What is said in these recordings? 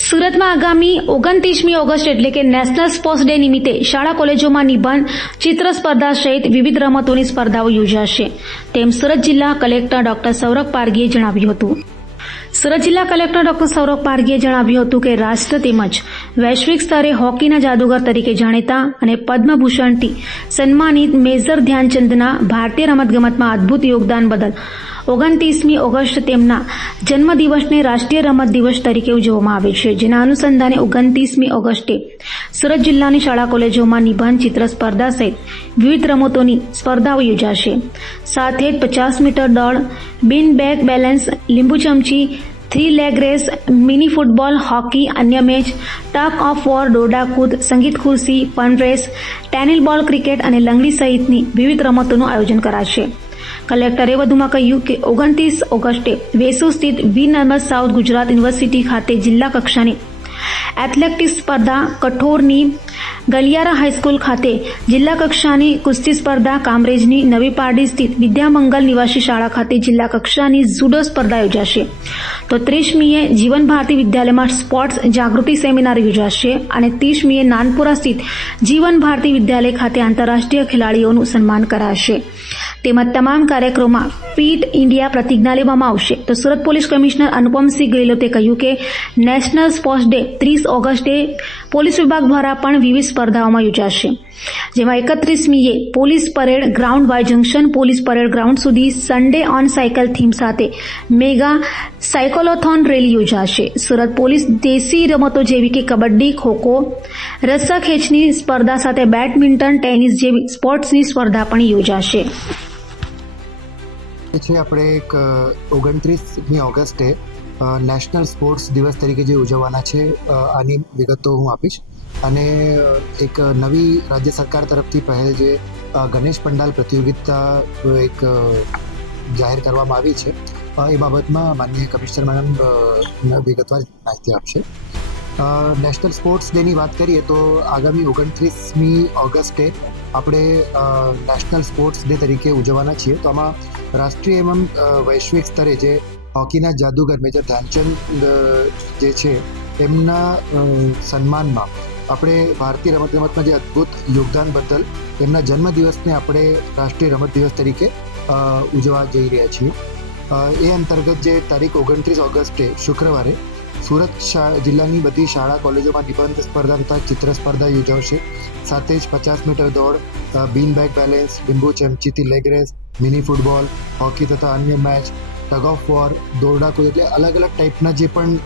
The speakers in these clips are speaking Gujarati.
સુરતમાં આગામી ઓગણત્રીસમી ઓગસ્ટ એટલે કે નેશનલ સ્પોર્ટ્સ ડે નિમિત્તે શાળા કોલેજોમાં નિબંધ, ચિત્ર સ્પર્ધા સહિત વિવિધ રમતોની સ્પર્ધાઓ યોજાશે. તેમ સુરત જિલ્લા કલેક્ટર ડોક્ટર સૌરભ પારગીએ જણાવ્યું હતું. સુરત જિલ્લા કલેક્ટર ડોક્ટર સૌરભ પારગીએ જણાવ્યું હતું કે રાષ્ટ્ર તેમજ વૈશ્વિક સ્તરે હોકીના જાદુગર તરીકે જાણીતા અને પદ્મભૂષણથી સન્માનિત મેજર ધ્યાનચંદના ભારતીય રમતગમતમાં અદ્ભુત યોગદાન બદલ ઓગણત્રીસમી ઓગસ્ટ તેમના જન્મદિવસને રાષ્ટ્રીય રમત દિવસ તરીકે ઉજવવામાં આવે છે. જેના અનુસંધાને ઓગણત્રીસમી ઓગસ્ટે સુરત જિલ્લાની શાળા કોલેજોમાં નિબંધ, ચિત્ર સ્પર્ધા સહિત વિવિધ રમતોની સ્પર્ધાઓ યોજાશે. સાથે જ પચાસ મીટર દોડ બિન બેક બેલેન્સ, લીંબુ ચમચી three leg race mini football hockey અન્ય મેચ ટક ઓફ વોર દોડાકૂદ સંગીત ખુરશી ફન રેસ ટેનિલ બોલ ક્રિકેટ અને લંગડી સહિતની વિવિધ રમતોનું આયોજન કરાશે. કલેક્ટરે વધુમાં કહ્યું કે ઓગણત્રીસ ઓગસ્ટે વેસુ સ્થિત વી નર્મદ સાઉથ ગુજરાત યુનિવર્સિટી ખાતે જિલ્લા કક્ષાની એથ્લેટિક્સ સ્પર્ધા કઠોરની ગલિયારા હાઈસ્કૂલ ખાતે જિલ્લા કક્ષાની કુસ્તી સ્પર્ધા કામરેજની નવી પારડી સ્થિત વિદ્યામંગલ નિવાસી શાળા ખાતે જિલ્લા કક્ષાની જુડો સ્પર્ધા યોજાશે. તો ત્રીસમીએ જીવન ભારતી વિદ્યાલયમાં સ્પોર્ટ્સ જાગૃતિ સેમિનાર યોજાશે અને ત્રીસમીએ નાનપુરા સ્થિત જીવન ભારતી વિદ્યાલય ખાતે આંતરરાષ્ટ્રીય ખેલાડીઓનું સન્માન કરાશે. તેમજ તમામ કાર્યક્રમોમાં ફીટ ઇન્ડિયા પ્રતિજ્ઞા લેવામાં આવશે. તો સુરત પોલીસ કમિશનર અનુપમસિંહ ગેહલોતે કહ્યું કે નેશનલ સ્પોર્ટ્સ ડે ત્રીસ ઓગસ્ટે પોલીસ વિભાગ દ્વારા પણ વિવિધ સ્પર્ધાઓમાં યોજાશે. જેમાં એકત્રીસમીએ police parade ground Y junction police parade ground સુધી સન્ડે ઓન સાયકલ થીમ સાથે મેગા સાયકોલોથોન રેલી યોજાશે. સુરત પોલીસ દેશી રમતો જેવી કે કબડ્ડી, ખોખો રસ્સા ખેંચની સ્પર્ધા સાથે બેડમિન્ટન, ટેનિસ જેવી સ્પોર્ટ્સની સ્પર્ધા પણ યોજાશે. પછી આપણે એક ઓગણત્રીસમી ઓગસ્ટે નેશનલ સ્પોર્ટ્સ દિવસ તરીકે જે ઉજવવાના છે આની વિગતો હું આપીશ. અને એક નવી રાજ્ય સરકાર તરફથી પહેલ જે ગણેશ પંડાલ પ્રતિયોગિતા એક જાહેર કરવામાં આવી છે. એ બાબતમાં માનનીય કમિશનર મેડમ વિગતવાર માહિતી આપશે. નેશનલ સ્પોર્ટ્સ ડેની વાત કરીએ તો આગામી ઓગણત્રીસમી ઓગસ્ટે આપણે નેશનલ સ્પોર્ટ્સ ડે તરીકે ઉજવવાના છીએ. તો આમાં રાષ્ટ્રીય એવં વૈશ્વિક સ્તરે જે હોકીના જાદુગર મેજર ધ્યાનચંદ જે છે, એમના સન્માનમાં આપણે ભારતીય રમતગમતમાં જે અદ્ભુત યોગદાન બદલ એમના જન્મદિવસને આપણે રાષ્ટ્રીય રમત દિવસ તરીકે ઉજવવા જઈ રહ્યા છીએ. એ અંતર્ગત જે તારીખ ઓગણત્રીસ ઓગસ્ટે, શુક્રવારે સુરત જિલ્લાની બધી શાળા કોલેજોમાં નિબંધ સ્પર્ધા તથા ચિત્ર સ્પર્ધા યોજાશે સાથે જ પચાસ મીટર દોડ બીન બેગ બેલેન્સ, લીંબુ ચમચીથી leg race, mini football, hockey તથા અન્ય મેચ, ટગ ઓફ વોર દોરડા કૂદ એટલે અલગ અલગ ટાઈપના જે પણ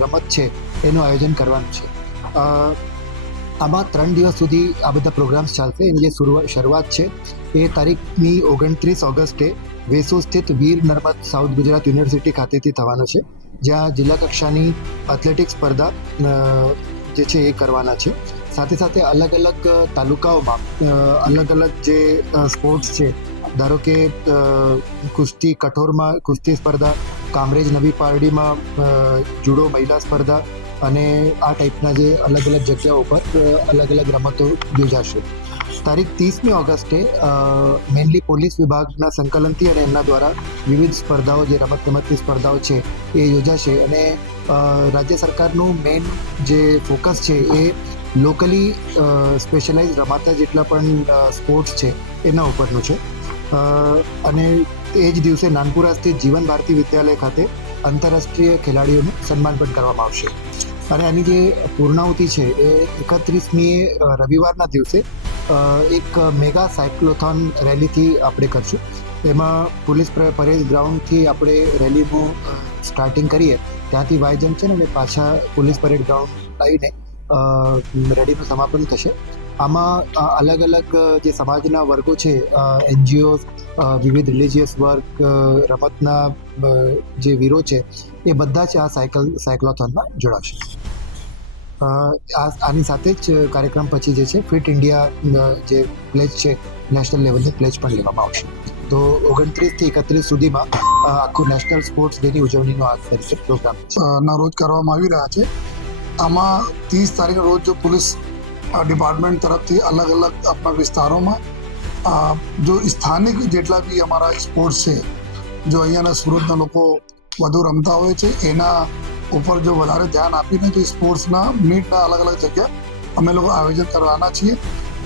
રમત છે, એનું આયોજન કરવાનું છે. આમાં ત્રણ દિવસ સુધી આ બધા પ્રોગ્રામ્સ ચાલશે. એની જે શરૂઆત છે એ તારીખની ઓગણત્રીસ ઓગસ્ટે વેસુ સ્થિત વીર નર્મદ સાઉથ ગુજરાત યુનિવર્સિટી ખાતેથી થવાનો છે, જ્યાં જિલ્લા કક્ષાની એથ્લેટિક સ્પર્ધા જે છે એ કરવાના છે. સાથે સાથે અલગ અલગ તાલુકાઓમાં અલગ અલગ જે સ્પોર્ટ્સ છે, ધારો કે કુસ્તી કઠોરમાં કુસ્તી સ્પર્ધા, કામરેજ નવી પારડીમાં જુડો મહિલા સ્પર્ધા અને આ ટાઈપના જે અલગ અલગ જગ્યાઓ પર અલગ અલગ રમતો યોજાશે. તારીખ ત્રીસમી ઓગસ્ટે મેનલી પોલીસ વિભાગના સંકલનથી અને એમના દ્વારા વિવિધ સ્પર્ધાઓ, જે રમતગમતની સ્પર્ધાઓ છે, એ યોજાશે. અને રાજ્ય સરકારનું મેઇન જે ફોકસ છે એ લોકલી સ્પેશિયલાઇઝ રમાતા જેટલા પણ સ્પોર્ટ્સ છે, એના ઉપરનું છે. અને એ જ દિવસે નાનપુરા સ્થિત જીવન ભારતી વિદ્યાલય ખાતે આંતરરાષ્ટ્રીય ખેલાડીઓનું સન્માન પણ કરવામાં આવશે. અને આની જે પૂર્ણાહુતિ છે એ એકત્રીસમી રવિવારના દિવસે એક મેગા સાયક્લોથોન રેલીથી આપણે કરશું. એમાં પોલીસ પરેડ ગ્રાઉન્ડથી આપણે રેલીનું સ્ટાર્ટિંગ કરીએ. ત્યાંથી વાય જંકશન અને પાછા પોલીસ પરેડ ગ્રાઉન્ડ આવીને રેલીનું સમાપન થશે. આમાં અલગ અલગ જે સમાજના વર્ગો છે એનજીઓ વિવિધ રિલિજિયસ વર્ગ રમતના જે વીરો છે, એ બધા જ આ સાયકલ, સાયક્લોથોનમાં જોડાશે. આની સાથે જ કાર્યક્રમ પછી જે છે, ફિટ ઇન્ડિયા જે પ્લેજ છે, નેશનલ લેવલની પ્લેજ પણ લેવામાં આવશે. તો ઓગણત્રીસથી એકત્રીસ સુધીમાં આખું નેશનલ સ્પોર્ટ્સ ડેની ઉજવણીનો આ તરીકે પ્રોગ્રામ. ના રોજ કરવામાં આવી રહ્યા છે. આમાં ત્રીસ તારીખના રોજ જો પોલીસ ડિપાર્ટમેન્ટ તરફથી અલગ અલગ આપણા વિસ્તારોમાં જો સ્થાનિક જેટલા બી અમારા સ્પોર્ટ્સ છે, જો અહીંયાના સુરતના લોકો વધુ રમતા હોય છે, એના ઉપર જો વધારે ધ્યાન આપીને જો સ્પોર્ટ્સના મીટના અલગ અલગ જગ્યા અમે લોકો આયોજન કરવાના છીએ,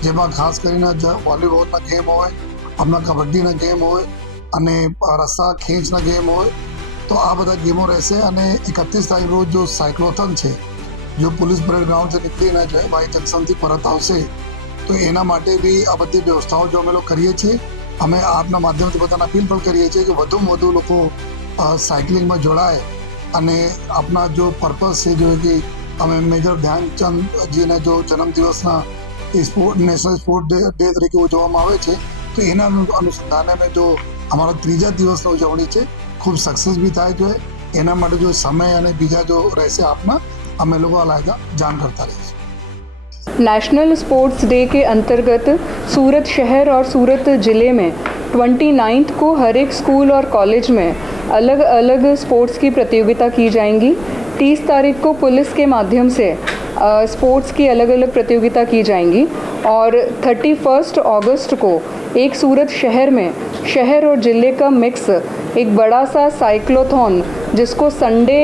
જેમાં ખાસ કરીને વોલીબોલના ગેમ હોય હમણાં કબડ્ડીના ગેમ હોય, અને રસ્સા ખેંચના ગેમ હોય, તો આ બધા ગેમો રહેશે અને એકત્રીસ તારીખ રોજ જો સાયક્લોથન છે જો પોલીસ પરેડ ગ્રાઉન્ડથી નીકળીને જાય વાઈ જંકશનથી પરત આવશે, તો એના માટે બી આ બધી વ્યવસ્થાઓ જો અમે લોકો કરીએ છીએ, અમે આપના માધ્યમથી પોતાના અપીલ પણ કરીએ છીએ કે વધુમાં વધુ લોકો સાયકલિંગમાં જોડાય અને આપના જો પર્પઝ છે જો કે અમે મેજર ધ્યાનચંદજીને જો જન્મદિવસના એ સ્પોર્ટ નેશનલ સ્પોર્ટ ડે તરીકે ઉજવવામાં આવે છે, તો એના અનુ- અનુસંધાને અમે જો અમારા ત્રીજા દિવસની ઉજવણી છે, ખૂબ સક્સેસ બી થાય છે, એના માટે જો સમય અને બીજા જો રહેશે આપના અમે લોકો અલાયદા જાણ કરતા રહીશું नेशनल स्पोर्ट्स डे के अंतर्गत सूरत शहर और सूरत ज़िले में 29th को हर एक स्कूल और कॉलेज में अलग अलग स्पोर्ट्स की प्रतियोगिता की जाएंगी 30 तारीख को पुलिस के माध्यम से अ, स्पोर्ट्स की अलग अलग प्रतियोगिता की जाएंगी और 31st अगस्त को एक सूरत शहर में शहर और ज़िले का मिक्स एक बड़ा सा साइक्लोथॉन जिसको संडे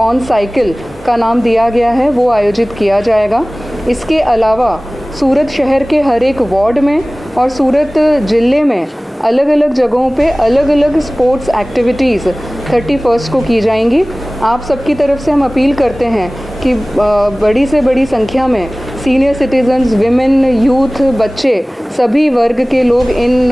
ऑन साइकिल का नाम दिया गया है, वो आयोजित किया जाएगा। इसके अलावा सूरत शहर के हर एक वार्ड में और सूरत ज़िले में अलग अलग जगहों पे अलग अलग स्पोर्ट्स एक्टिविटीज़ थर्टी फ़र्स्ट को की जाएँगी। आप सबकी तरफ़ से हम अपील करते हैं कि बड़ी से बड़ी संख्या में सीनियर सिटीजन्स विमेन यूथ बच्चे, सभी वर्ग के लोग इन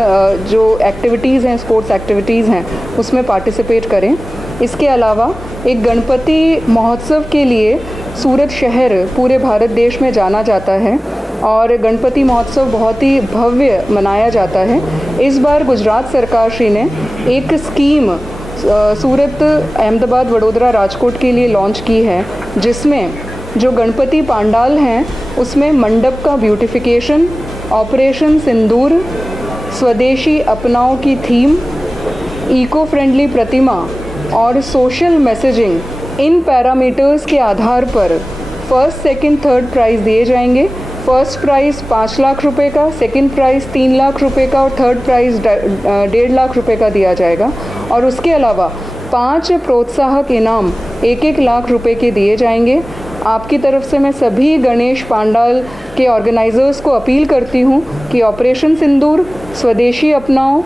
जो एक्टिविटीज़ हैं स्पोर्ट्स एक्टिविटीज़ हैं, उसमें पार्टिसिपेट करें। इसके अलावा एक गणपति महोत्सव के लिए सूरत शहर, पूरे भारत देश में जाना जाता है और गणपति महोत्सव बहुत ही भव्य मनाया जाता है। इस बार गुजरात सरकार श्री ने एक स्कीम सूरत, अहमदाबाद, वडोदरा, राजकोट के लिए लॉन्च की है, जिसमें जो गणपति पांडाल हैं, उसमें मंडप का ब्यूटिफिकेशन ऑपरेशन सिंदूर, स्वदेशी अपनाओं की थीम इको फ्रेंडली प्रतिमा और सोशल मैसेजिंग इन पैरामीटर्स के आधार पर फ़र्स्ट सेकंड थर्ड प्राइज़ दिए जाएँगे। फ़र्स्ट प्राइज़ पाँच लाख रुपए का सेकंड प्राइज़ तीन लाख रुपए का और थर्ड प्राइज़ डेढ़ लाख रुपए का दिया जाएगा। और उसके अलावा पाँच प्रोत्साहक इनाम एक एक लाख रुपए के दिए जाएँगे। आपकी तरफ़ से मैं सभी गणेश पांडाल के ऑर्गेनाइजर्स को अपील करती हूँ कि ऑपरेशन सिंदूर स्वदेशी अपनाओ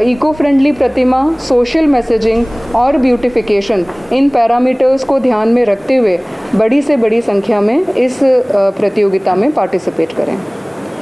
इको फ्रेंडली प्रतिमा सोशल मैसेजिंग और ब्यूटिफिकेशन इन पैरामीटर्स को ध्यान में रखते हुए बड़ी से बड़ी संख्या में इस प्रतियोगिता में पार्टिसिपेट करें।